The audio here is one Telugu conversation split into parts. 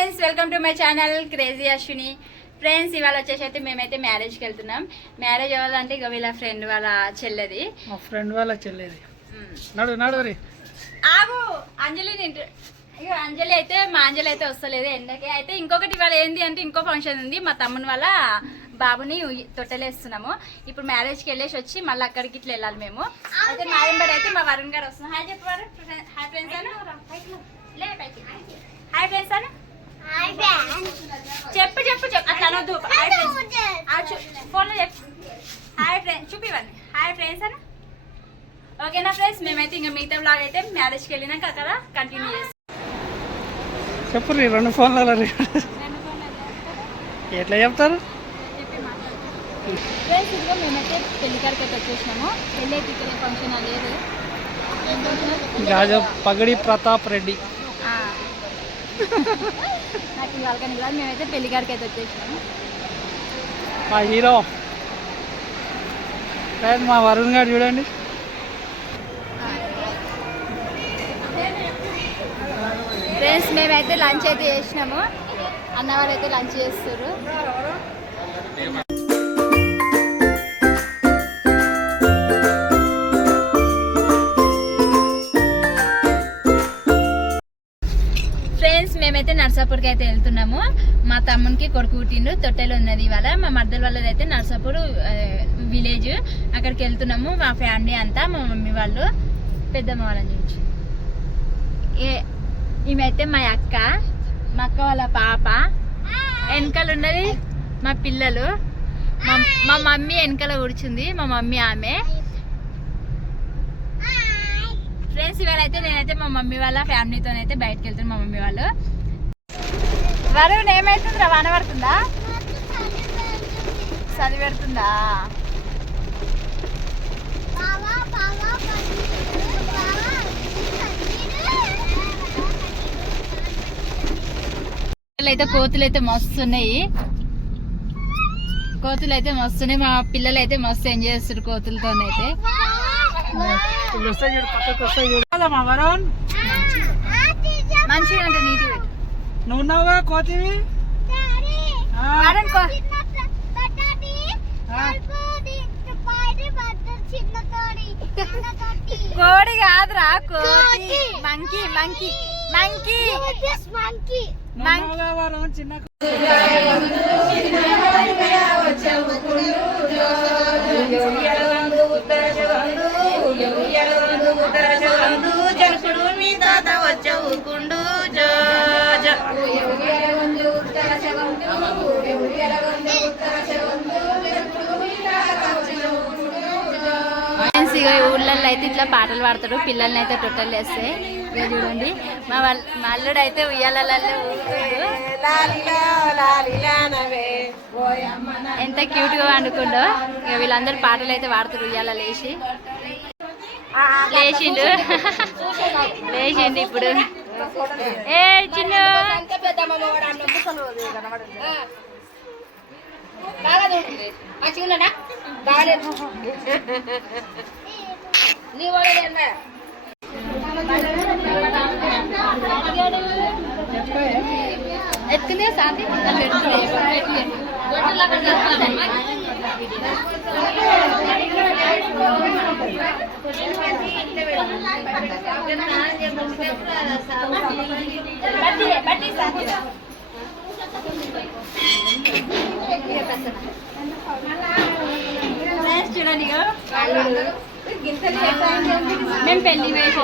Friends, welcome to my channel crazy Ashwini. Friends, ఇవాళ వచ్చేసి అయితే మేమైతే మ్యారేజ్కి వెళ్తున్నాం. మ్యారేజ్ అవ్వాలంటే ఇక వీళ్ళ ఫ్రెండ్ వాళ్ళ చెల్లెది. మా ఫ్రెండ్ వాళ్ళ చెల్లేది. నడు నడు రే ఆగు. అంజలిని ఇక అంజలి అయితే మా అంజలి అయితే వస్తలేదు ఎండకి. అయితే ఇంకొకటి ఇవాళ ఏంది అంటే ఇంకో ఫంక్షన్ ఉంది. మా తమ్ముని వాళ్ళ బాబుని తొట్టలేస్తున్నాము. ఇప్పుడు మ్యారేజ్కి వెళ్ళేసి వచ్చి మళ్ళీ అక్కడికి ఇట్లా వెళ్ళాలి మేము. అయితే మా వెంబడి అయితే మా వరుణ్ గారు వస్తున్నాం. హాయ్ చెప్పారు. హాయ్ ఫ్రెండ్స్ అను. హాయ్ ఫ్రెండ్స్ అను. చెప్పు చెప్పు చెప్పు అట్లా అనొద్దు. ఫోన్లో చెప్పు. హాయ్ ఫ్రెండ్స్ చూపివ్వండి. హాయ్ ఫ్రెండ్స్ అను. ఓకేనా ఫ్రెండ్స్, మేమైతే ఇంకా మిగతా బ్లాగ్ అయితే మ్యారేజ్కి వెళ్ళినాక అక్కడ కంటిన్యూ చేస్తాం. చెప్పు రీ, 2 ఫోన్లలో ఎట్లా చెప్తారు? ఫ్రెండ్స్, ఇదిగో మేమైతే పెళ్లికారికి అయితే వచ్చేసినాము. పెళ్ళి అయితే ఇక్కడ ఫంక్షన్ లేదు. రాజా పగడి ప్రతాప్ రెడ్డి నాకు ఇవాళ కాదు. మేమైతే పెళ్లికారికి అయితే వచ్చేసినాము. మా హీరో మా వరుణ్ గారు చూడండి. ఫ్రెండ్స్, మేమైతే లంచ్ అయితే చేసినాము. అన్న వాళ్ళు అయితే లంచ్ చేస్తారు. ఫ్రెండ్స్, మేమైతే నర్సాపూర్కి అయితే వెళ్తున్నాము. మా తమ్మునికి కొడుకు పుట్టిండు, తొట్టెలు ఉన్నది ఇవాళ. మా మర్దల వాళ్ళది అయితే నర్సాపూర్ విలేజ్. అక్కడికి వెళ్తున్నాము. మా ఫ్యామిలీ అంతా, మా మమ్మీ వాళ్ళు, పెద్దమ్మ వాళ్ళని చూసి. ఈమె అయితే మా అక్క, మా అక్క వాళ్ళ పాప. వెనకాల ఉన్నది మా పిల్లలు. మా మమ్మీ వెనకాల కూర్చుంది. మా మమ్మీ ఆమె. ఫ్రెండ్స్, ఇవాళ అయితే నేనైతే మా మమ్మీ వాళ్ళ ఫ్యామిలీతోనైతే బయటకు వెళ్తాను. మా మమ్మీ వాళ్ళు. వరుణ్ ఏమైతుందిరా? వాన పడుతుందా? చదివి పెడుతుందా? అయితే కోతులు అయితే మస్తున్నాయి. కోతులు అయితే మస్తున్నాయి. మా పిల్లలు అయితే మస్తు ఎంజాయ్ చేస్తారు కోతులతోనైతే. మంచిగా ఉంటుంది, నీట్గా. నువ్వు ఉన్నావుగా కోతివి. కోడి కాదురా, కోతి. మంకీ మంకీ మంకీ చిన్న ఊళ్ళల్లో అయితే ఇట్లా పాటలు పాడతారు. పిల్లల్ని అయితే టొట్టలు వేస్తాయి. చూడండి, మా అల్లుడు అయితే ఉయ్యాలల్లో ఊరుకుండు. ఎంత క్యూట్ గా వండుకుండో. ఇక వీళ్ళందరూ పాటలు అయితే పాడతారు ఉయ్యాల లేచిండు ఇప్పుడు. ఏ చిన్న ఎత్తుకుందే శాంతి. చూడండి, మేము పెళ్లి వేసి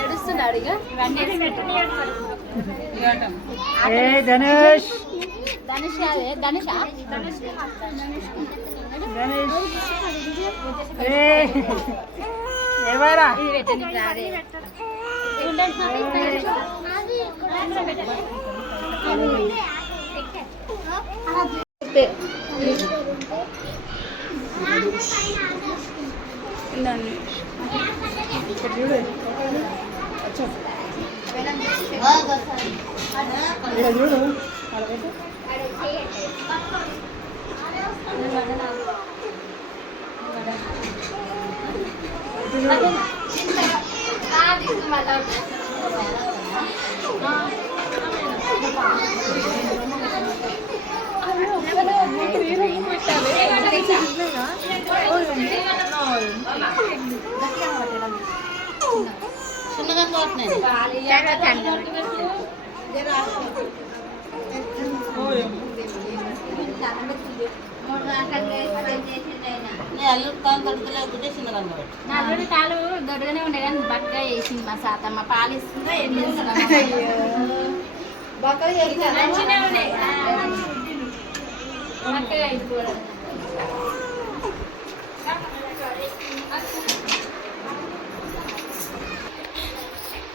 ఏడుస్తున్నాడు. గణేష్ ధనుష్ కాదే ధనుషా ఏమైనా ఇది పెట్టండి రాదే చూడు నలుగురి తాలు దొడ్డుగానే ఉండే కానీ బక్కగా వేసింది మా సాతమ్మ పాలు ఇస్తుందో ఏం మంచిగా ఉండే బక్కగా అయిపోవడం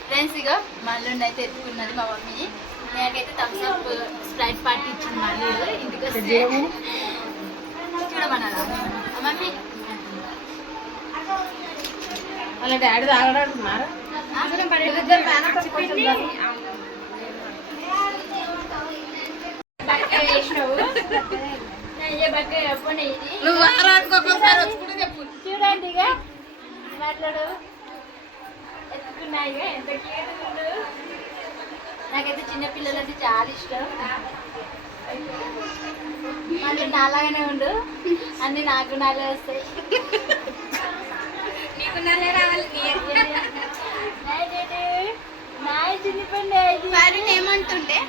ఫ్రెండ్స్ ఇక మల్లుండి అయితే ఎత్తుకున్నది మా మమ్మీ నాకైతే థమ్స్ అప్ స్ప్రైట్ పార్టీ ఇచ్చింది మల్లుడు ఇంటికి వస్తే చూడమన్నారా మమ్మీ వాళ్ళ డాడీ తాగడాడుతున్నారు నువ్వు వారానికి ఒక్కొక్కసారి వచ్చి చెప్పు చూడండి ఇక మాట్లాడు ఎత్తుకున్నాయి ఎంత క్యూట్ ఉండు నాకైతే చిన్నపిల్లలు అంటే చాలా ఇష్టం మళ్ళీ నాలాగానే ఉండు అన్ని నాకు నాలే వస్తాయి నీకు నల్లే రావాలి చిన్నపండి మరి ఏమంటుండే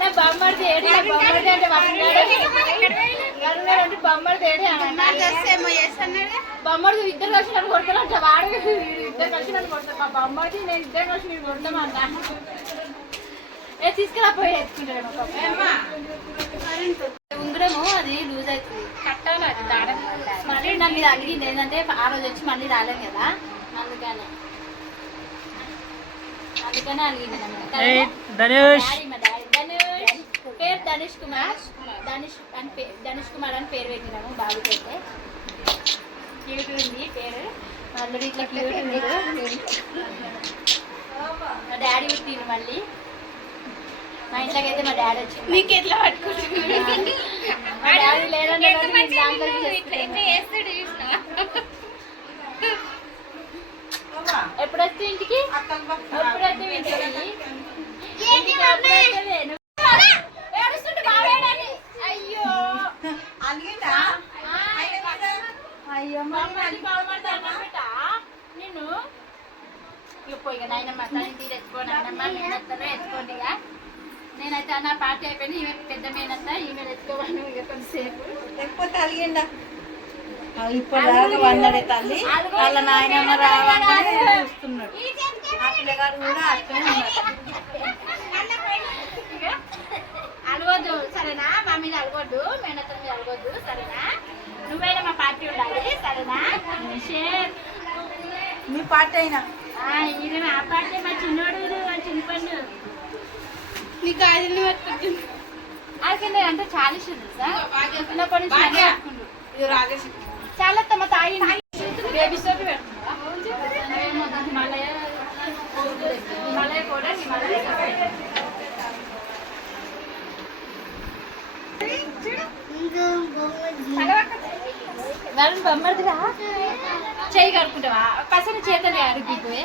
నా బొమ్మడి ఏడు బొమ్మడి అంటే అంటే బొమ్మడి ఏడు ఏమో చేస్తున్నాడు బొమ్మడి ఇద్దరు కలిసి నన్ను కొడతానంట వాడు ఇద్దరు కలిసి నన్ను కొడతాను మా బొమ్మడి నేను ఇద్దరు కలిసి మీరు కొడతామన్నా ఏ తీసుకురాపోయి ఎత్తుకుంటాడు ఉంగరము అది లూజ్ అవుతుంది కట్టాలి అది దాడం మళ్ళీ నా మీద అడిగింది ఏంటంటే ఆ రోజు వచ్చి మళ్ళీ రాలేం కదా అందుకని అడిగింది ధనుష్ మా డాడీ ధనుష్ పేరు ధనుష్ కుమార్ ధనుష్ కుమార్ అని పేరు పెట్టినాము బాబుకైతే క్యూట్ ఉంది పేరు మళ్ళీ ఇట్లా క్యూట్ ఉంది మా డాడీ పుట్టిండు మళ్ళీ మా ఇంట్లోకి అయితే మా డాడీ వచ్చింది నీకు ఎట్లా పట్టుకుంటున్నాడు మా డాడీ లేదంటే చేస్తాడు చూసినా ఎప్పుడు వస్తే ఇంటికి ఎప్పుడైతే అయ్యో అయ్యో నేను పోయిగా నాయనమ్మ తీరు ఎత్తుకోండి నాయనమ్మ మేనత్తలో ఎత్తుకోండి ఇక నేనైతే నా పార్టీ అయిపోయింది ఈమె పెద్ద మేనత్త ఈమె ఎత్తుకోవాలి ఇక కొంతసేపు లేకపోతే అలిగిందా ఇప్పుడు దాకా వందడే తల్లి వాళ్ళ నాయనమ్మ రావాలని చూస్తున్నాడు ఆ పిల్లగాడు కూడా అట్లనే అలవద్దు సరేనా మమ్మీని అలవద్దు మేనత్త మీద అలవద్దు సరేనా నువ్వైనా మా పార్టీ ఉండాలి సరేనా షేర్ మీ పార్టీ అయినా ఇది నా పార్టీ మా చిన్నోడు మా చిన్నపండు నీకు అది పట్టుకుంటుంది అది అంటే చాలా ఇష్టం తెలుసా చిన్నప్పటి నుంచి అదే పట్టుకుంటు ఇది రాజేష్ చాలా తమ తాగి బేబీ సోప్ పెడుతుందా హిమాలయ హిమాలయ కూడా హిమాలయ వరుణ్ బొమ్మడిదిరా చెయ్యి కడుకుంటావా పసలు చేతలే అడుగుపోయి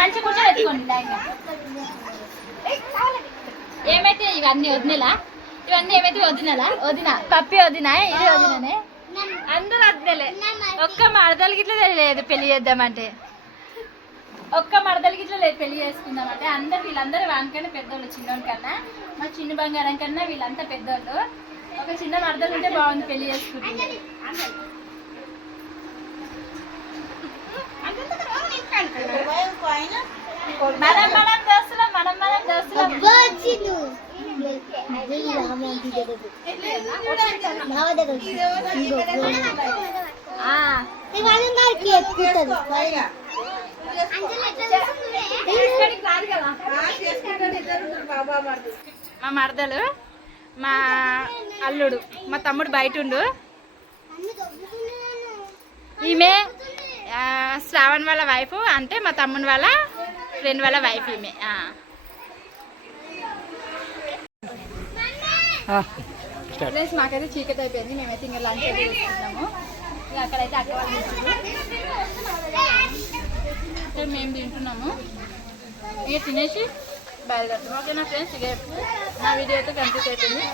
మంచిగా కూర్చొని ఎత్తుకోండి లైన్గా ఏమైతే ఇవన్నీ వదినేలా ఇవన్నీ ఏమైతే వదిన పప్పి వదిన ఇది వదిననే అందరూ వదినలే ఒక్క మరదలకి ఇట్లా తెలియలేదు పెళ్లి చేద్దామంటే ఒక్క మరదలకి ఇట్లా లేదు పెళ్లి చేసుకుందామంటే అందరు వీళ్ళందరూ వానికన్నా పెద్దోళ్ళు చిన్నోని కన్నా మా చిన్న బంగారం కన్నా వీళ్ళంతా పెద్దోళ్ళు ఒక చిన్న మరదలు ఉంటే బాగుంది పెళ్లి చేసుకుంటుంది మనం దోస్తులం ఆ. మా మరదలు మా అల్లుడు మా తమ్ముడు బయట ఉండు. ఈమె శ్రావణ్ వాళ్ళ వైఫ్, అంటే మా తమ్ముని వాళ్ళ ఫ్రెండ్ వాళ్ళ వైఫ్ ఈమె. ఫ్రెండ్స్ మాకైతే చీకటి అయిపోయింది, మేమైతే ఇంకా లంచ్ అయితే తీసుకుంటున్నాము. ఇక అక్కడైతే అక్క వాళ్ళు ఇక్కడ మేము తింటున్నాము. ఇక తినేసి బయలుదేరుతాం. ఓకేనా ఫ్రెండ్స్, ఇక నా వీడియో అయితే కంప్లీట్ అయిపోయింది.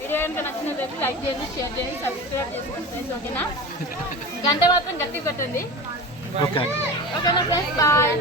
వీడియో కనుక నచ్చినట్లయితే లైక్ చేయండి, షేర్ చేయండి, సబ్స్క్రైబ్ చేసుకోండి ఫ్రెండ్స్. ఓకేనా, గంట మాత్రం గట్టి కొట్టండి. ఓకేనా ఫ్రెండ్స్, బాయ్.